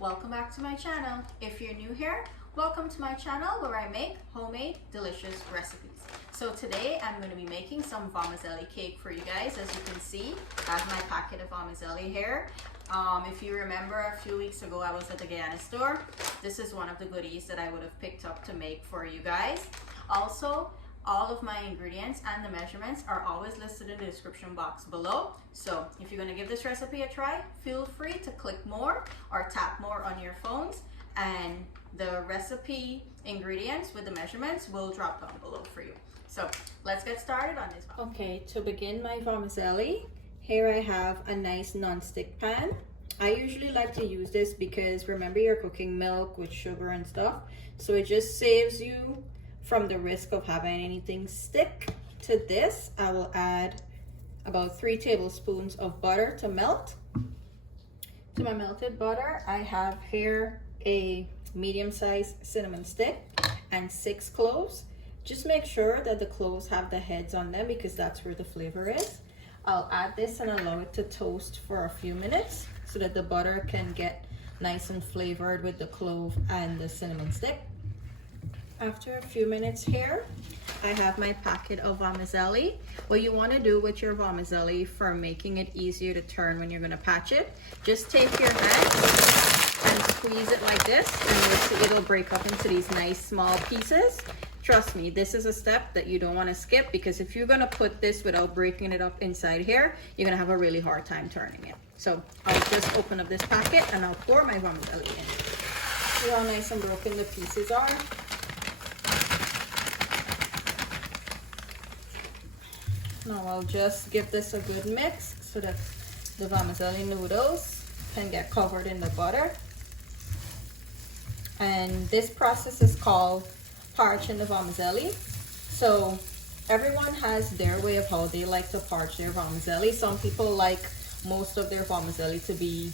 welcome back to my channel. If you're new here, welcome to my channel where I make homemade delicious recipes. So today I'm going to be making some vermicelli cake for you guys. As you can see, I have my packet of vermicelli here. If you remember, a few weeks ago I was at the Guyanese store. This is one of the goodies that I would have picked up to make for you guys. Also, all of my ingredients and the measurements are always listed in the description box below. So if you're going to give this recipe a try, feel free to click more or tap more on your phones, and the recipe ingredients with the measurements will drop down below for you. So let's get started on this. Okay, to begin my vermicelli, here I have a nice non-stick pan. I usually like to use this because remember, you're cooking milk with sugar and stuff, so it just saves you from the risk of having anything stick. To this, I will add about 3 tablespoons of butter to melt. To my melted butter, I have here a medium-sized cinnamon stick and 6 cloves. Just make sure that the cloves have the heads on them because that's where the flavor is. I'll add this and allow it to toast for a few minutes so that the butter can get nice and flavored with the clove and the cinnamon stick. After a few minutes here, I have my packet of vermicelli. What you want to do with your vermicelli for making it easier to turn when you're going to patch it, just take your hand and squeeze it like this, and you'll see it'll break up into these nice small pieces. Trust me, this is a step that you don't want to skip, because if you're going to put this without breaking it up inside here, you're going to have a really hard time turning it. So I'll just open up this packet and I'll pour my vermicelli in. See how nice and broken the pieces are? Now I'll just give this a good mix so that the vermicelli noodles can get covered in the butter. And this process is called parching the vermicelli. So everyone has their way of how they like to parch their vermicelli. Some people like most of their vermicelli to be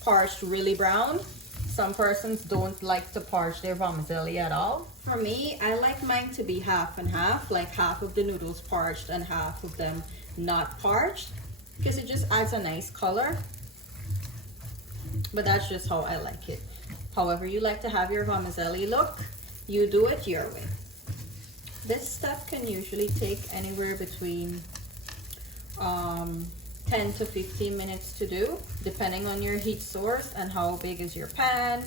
parched really brown. Some persons don't like to parch their vermicelli at all. For me, I like mine to be half and half, like half of the noodles parched and half of them not parched, because it just adds a nice color. But that's just how I like it. However you like to have your vermicelli look, you do it your way. This step can usually take anywhere between 10 to 15 minutes to do, depending on your heat source and how big is your pan,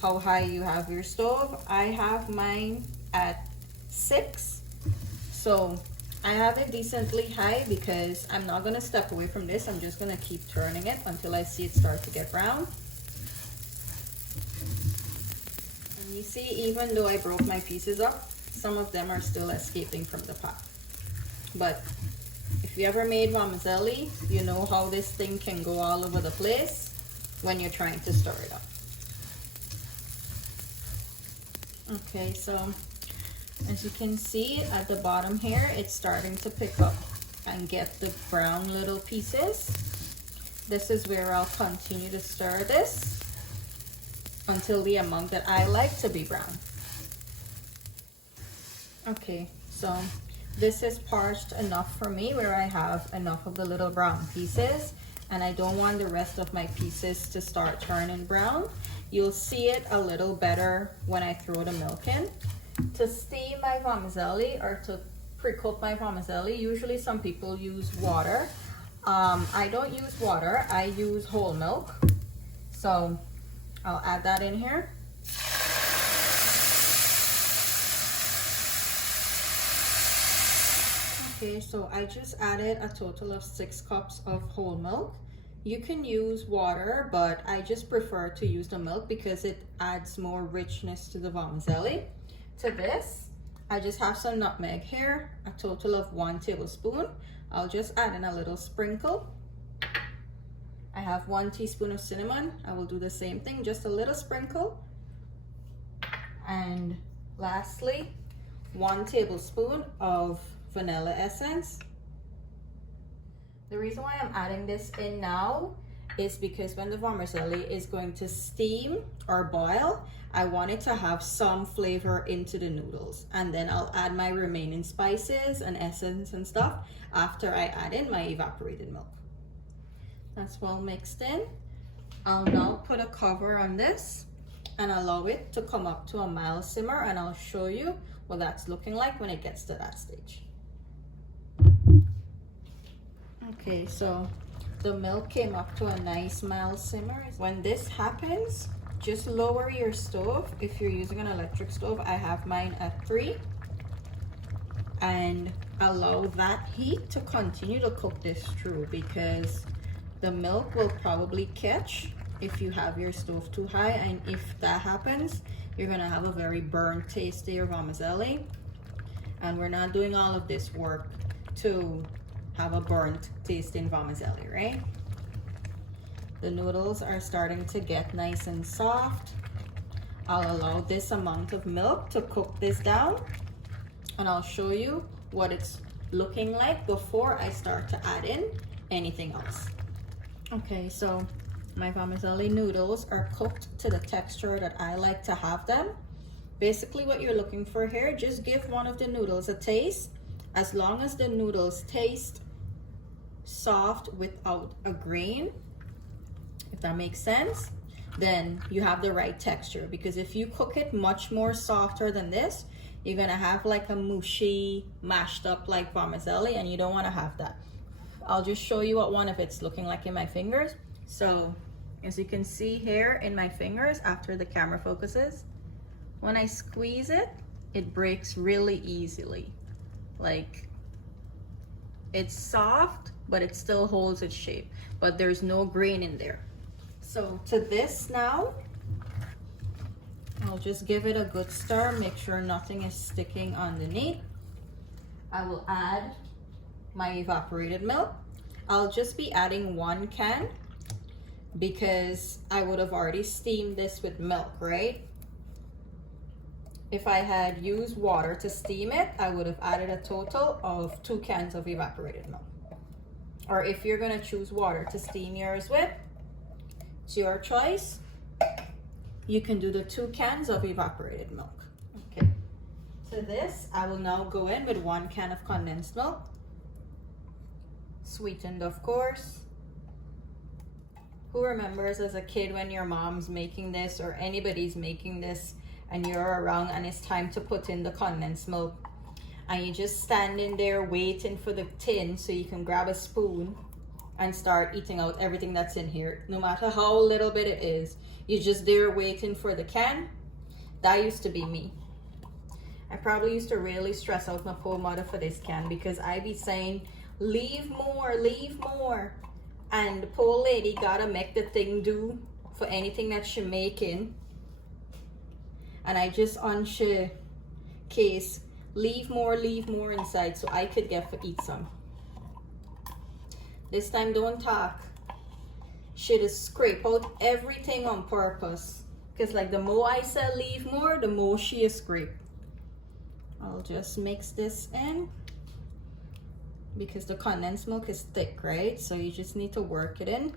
how high you have your stove. I have mine at 6, so I have it decently high because I'm not going to step away from this. I'm just going to keep turning it until I see it start to get brown. And you see, even though I broke my pieces up, some of them are still escaping from the pot. But if you ever made vermicelli, you know how this thing can go all over the place when you're trying to stir it up. Okay, so as you can see at the bottom here, it's starting to pick up and get the brown little pieces. This is where I'll continue to stir this until the amount that I like to be brown. Okay, so this is parched enough for me where I have enough of the little brown pieces, and I don't want the rest of my pieces to start turning brown. You'll see it a little better when I throw the milk in. To steam my vermicelli or to pre-cook my vermicelli, usually some people use water. I don't use water, I use whole milk. So I'll add that in here. Okay, so I just added a total of 6 cups of whole milk. You can use water, but I just prefer to use the milk because it adds more richness to the vermicelli. To this, I just have some nutmeg here, a total of 1 tablespoon. I'll just add in a little sprinkle. I have 1 teaspoon of cinnamon. I will do the same thing, just a little sprinkle. And lastly, 1 tablespoon of vanilla essence. The reason why I'm adding this in now is because when the vermicelli is going to steam or boil, I want it to have some flavor into the noodles, and then I'll add my remaining spices and essence and stuff after I add in my evaporated milk. That's well mixed in. I'll now put a cover on this and allow it to come up to a mild simmer, and I'll show you what that's looking like when it gets to that stage. Okay, so the milk came up to a nice mild simmer. When this happens, just lower your stove. If you're using an electric stove, I have mine at 3, and allow that heat to continue to cook this through, because the milk will probably catch if you have your stove too high, and if that happens, you're gonna have a very burnt taste to your vermicelli, and we're not doing all of this work to have a burnt tasting vermicelli, right? The noodles are starting to get nice and soft. I'll allow this amount of milk to cook this down, and I'll show you what it's looking like before I start to add in anything else. Okay, so my vermicelli noodles are cooked to the texture that I like to have them. Basically what you're looking for here, just give one of the noodles a taste. As long as the noodles taste soft without a grain, if that makes sense, then you have the right texture. Because if you cook it much more softer than this, you're gonna have like a mushy, mashed up like vermicelli, and you don't wanna have that. I'll just show you what one of it's looking like in my fingers. So as you can see here in my fingers, after the camera focuses, when I squeeze it, it breaks really easily. Like, it's soft, but it still holds its shape, but there's no grain in there. So to this now, I'll just give it a good stir, make sure nothing is sticking underneath. I will add my evaporated milk. I'll just be adding 1 can because I would have already steamed this with milk, right? If I had used water to steam it, I would have added a total of 2 cans of evaporated milk. Or if you're gonna choose water to steam yours with, it's your choice. You can do the 2 cans of evaporated milk. Okay. To this, I will now go in with 1 can of condensed milk. Sweetened, of course. Who remembers as a kid when your mom's making this or anybody's making this and you're around and it's time to put in the condensed milk and you just standing there waiting for the tin so you can grab a spoon and start eating out everything that's in here, no matter how little bit it is. You're just there waiting for the can. That used to be me. I probably used to really stress out my poor mother for this can because I be saying, leave more, leave more. And the poor lady gotta make the thing do for anything that she making. And I just on she case, leave more inside so I could get for eat some. This time don't talk. She just scrape out everything on purpose. Cause like the more I say leave more, the more she is scrape. I'll just mix this in because the condensed milk is thick, right? So you just need to work it in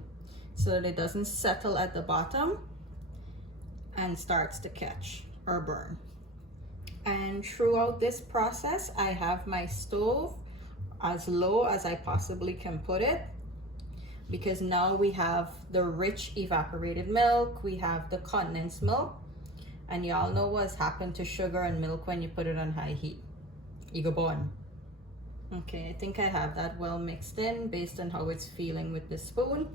so that it doesn't settle at the bottom and starts to catch or burn. And throughout this process, I have my stove as low as I possibly can put it because now we have the rich evaporated milk, we have the condensed milk, and y'all know what's happened to sugar and milk when you put it on high heat. You go burn. Okay, I think I have that well mixed in based on how it's feeling with the spoon.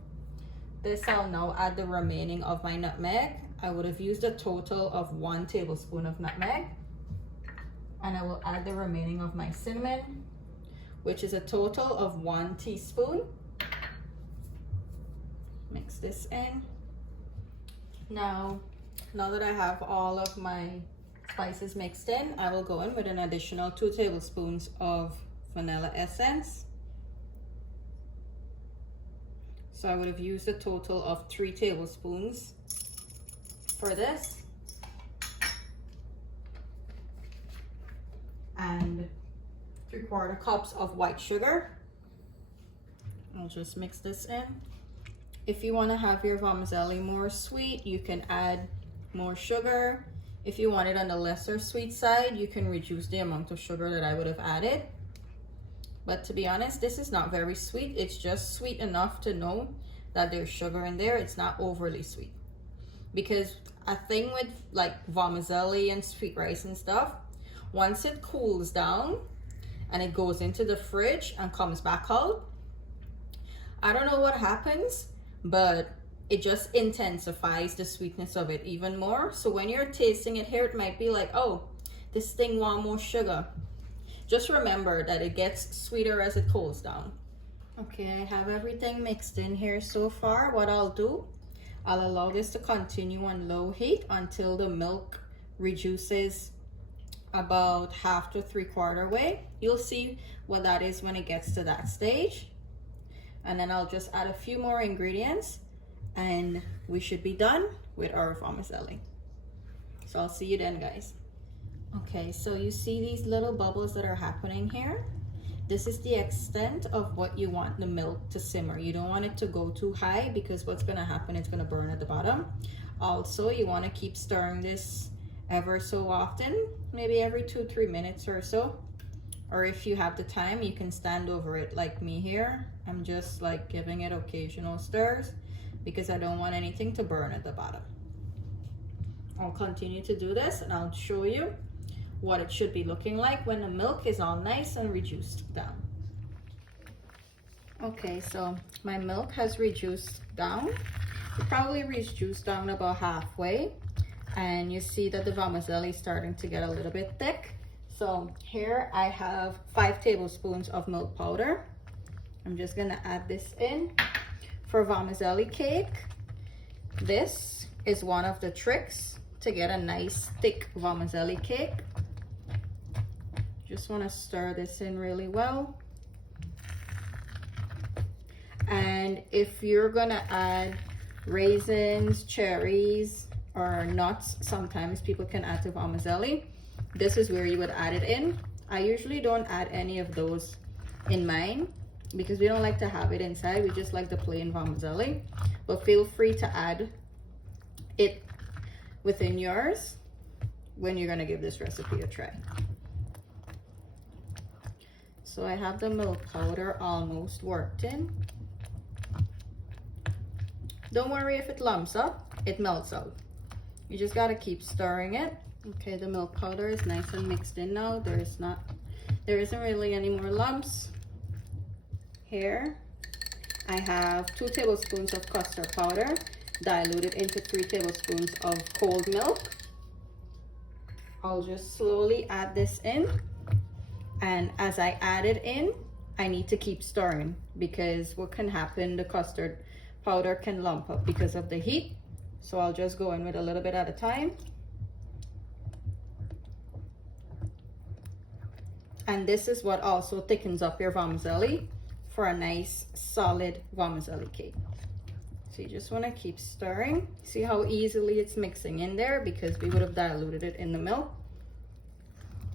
This I'll now add the remaining of my nutmeg. I would have used a total of 1 tablespoon of nutmeg. And I will add the remaining of my cinnamon, which is a total of 1 teaspoon. Mix this in. Now that I have all of my spices mixed in, I will go in with an additional 2 tablespoons of vanilla essence. So I would have used a total of 3 tablespoons for this. And 3/4 cups of white sugar. I'll just mix this in. If you want to have your vermicelli more sweet, you can add more sugar. If you want it on the lesser sweet side, you can reduce the amount of sugar that I would have added. But to be honest, this is not very sweet. It's just sweet enough to know that there's sugar in there. It's not overly sweet. Because a thing with like vermicelli and sweet rice and stuff, once it cools down and it goes into the fridge and comes back out, I don't know what happens, but it just intensifies the sweetness of it even more. So when you're tasting it here, it might be like, oh, this thing want more sugar. Just remember that it gets sweeter as it cools down. Okay, I have everything mixed in here so far. What I'll do, I'll allow this to continue on low heat until the milk reduces about half to 3/4 way. You'll see what that is when it gets to that stage. And then I'll just add a few more ingredients and we should be done with our vermicelli. So I'll see you then, guys. Okay, so you see these little bubbles that are happening here? This is the extent of what you want the milk to simmer. You don't want it to go too high because what's gonna happen, it's gonna burn at the bottom. Also, you wanna keep stirring this ever so often, maybe every 2-3 minutes or so. Or if you have the time, you can stand over it like me here. I'm just like giving it occasional stirs because I don't want anything to burn at the bottom. I'll continue to do this and I'll show you what it should be looking like when the milk is all nice and reduced down. Okay, so my milk has reduced down. It probably reduced down about halfway. And you see that the vermicelli is starting to get a little bit thick. So here I have 5 tablespoons of milk powder. I'm just gonna add this in. For vermicelli cake, this is one of the tricks to get a nice thick vermicelli cake. Just wanna stir this in really well. And if you're gonna add raisins, cherries, or nuts, sometimes people can add to vermicelli. This is where you would add it in. I usually don't add any of those in mine because we don't like to have it inside. We just like the plain vermicelli. But feel free to add it within yours when you're gonna give this recipe a try. So I have the milk powder almost worked in. Don't worry if it lumps up, it melts out. You just gotta keep stirring it. Okay, the milk powder is nice and mixed in now. There isn't really any more lumps. Here, I have 2 tablespoons of custard powder diluted into 3 tablespoons of cold milk. I'll just slowly add this in. And as I add it in, I need to keep stirring because what can happen, the custard powder can lump up because of the heat. So I'll just go in with a little bit at a time. And this is what also thickens up your vermicelli for a nice solid vermicelli cake. So you just want to keep stirring. See how easily it's mixing in there because we would have diluted it in the milk.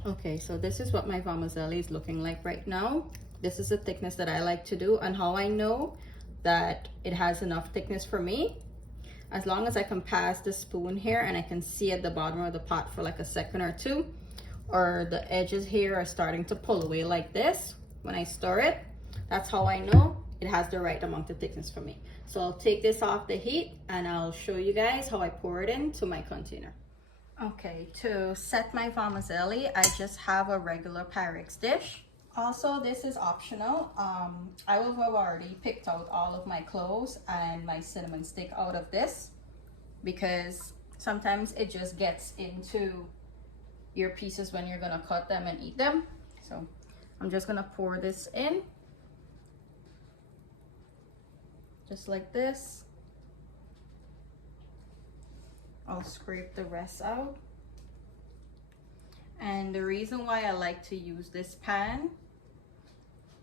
Okay, so this is what my vermicelli is looking like right now. This is the thickness that I like to do, and how I know that it has enough thickness for me, as long as I can pass the spoon here and I can see at the bottom of the pot for like a second or two, or the edges here are starting to pull away like this when I stir it, that's how I know it has the right amount of thickness for me. So I'll take this off the heat and I'll show you guys how I pour it into my container. Okay, to set my vermicelli, I just have a regular Pyrex dish. Also, this is optional. I will have already picked out all of my cloves and my cinnamon stick out of this because sometimes it just gets into your pieces when you're gonna cut them and eat them. So I'm just gonna pour this in, just like this. I'll scrape the rest out. And the reason why I like to use this pan,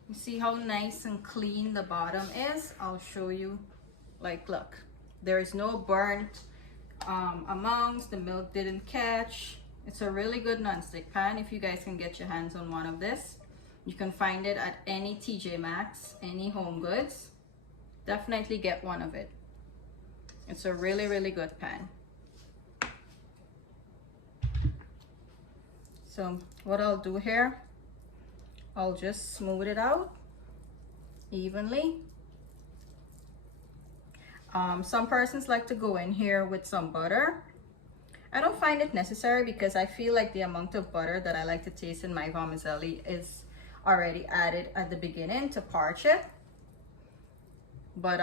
you see how nice and clean the bottom is? I'll show you, like, look, there is no burnt amounts, the milk didn't catch. It's a really good non-stick pan. If you guys can get your hands on one of this, you can find it at any TJ Maxx, any Home Goods. Definitely get one of it. It's a really, really good pan. So what I'll do here, I'll just smooth it out evenly. Some persons like to go in here with some butter. I don't find it necessary because I feel like the amount of butter that I like to taste in my vermicelli is already added at the beginning to parch it. But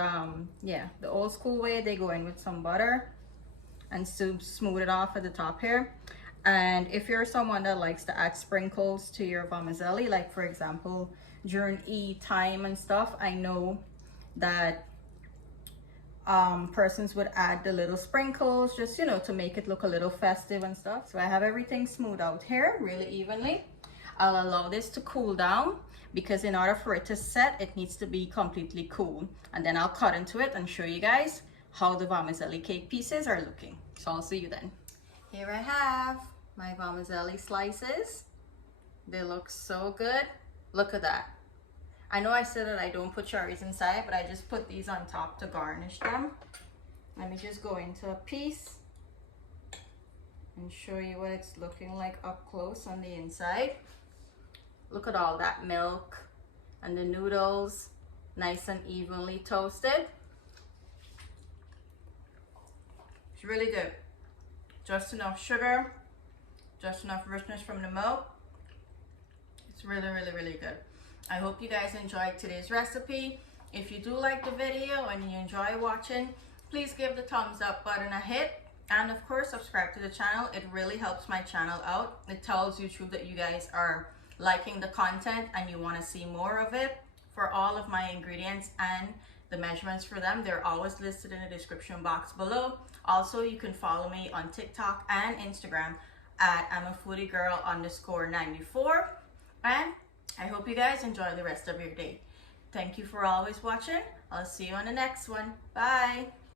yeah, the old school way, they go in with some butter and smooth it off at the top here. And if you're someone that likes to add sprinkles to your vermicelli, like for example during Eid time and stuff, I know that persons would add the little sprinkles, just, you know, to make it look a little festive and stuff. So I have everything smoothed out here really evenly. I'll allow this to cool down because in order for it to set, it needs to be completely cool. And then I'll cut into it and show you guys how the vermicelli cake pieces are looking. So I'll see you then. Here I have my vermicelli slices. They look so good. Look at that. I know I said that I don't put cherries inside, but I just put these on top to garnish them. Let me just go into a piece and show you what it's looking like up close on the inside. Look at all that milk and the noodles, nice and evenly toasted. It's really good. Just enough sugar, just enough richness from the milk. It's really, really, really good. I hope you guys enjoyed today's recipe. If you do like the video and you enjoy watching, please give the thumbs up button a hit. And of course, subscribe to the channel. It really helps my channel out. It tells YouTube that you guys are liking the content and you want to see more of it. For all of my ingredients and the measurements for them, they're always listed in the description box below. Also, you can follow me on TikTok and Instagram at I'mAFoodieGirl_94. And I hope you guys enjoy the rest of your day. Thank you for always watching. I'll see you on the next one. Bye.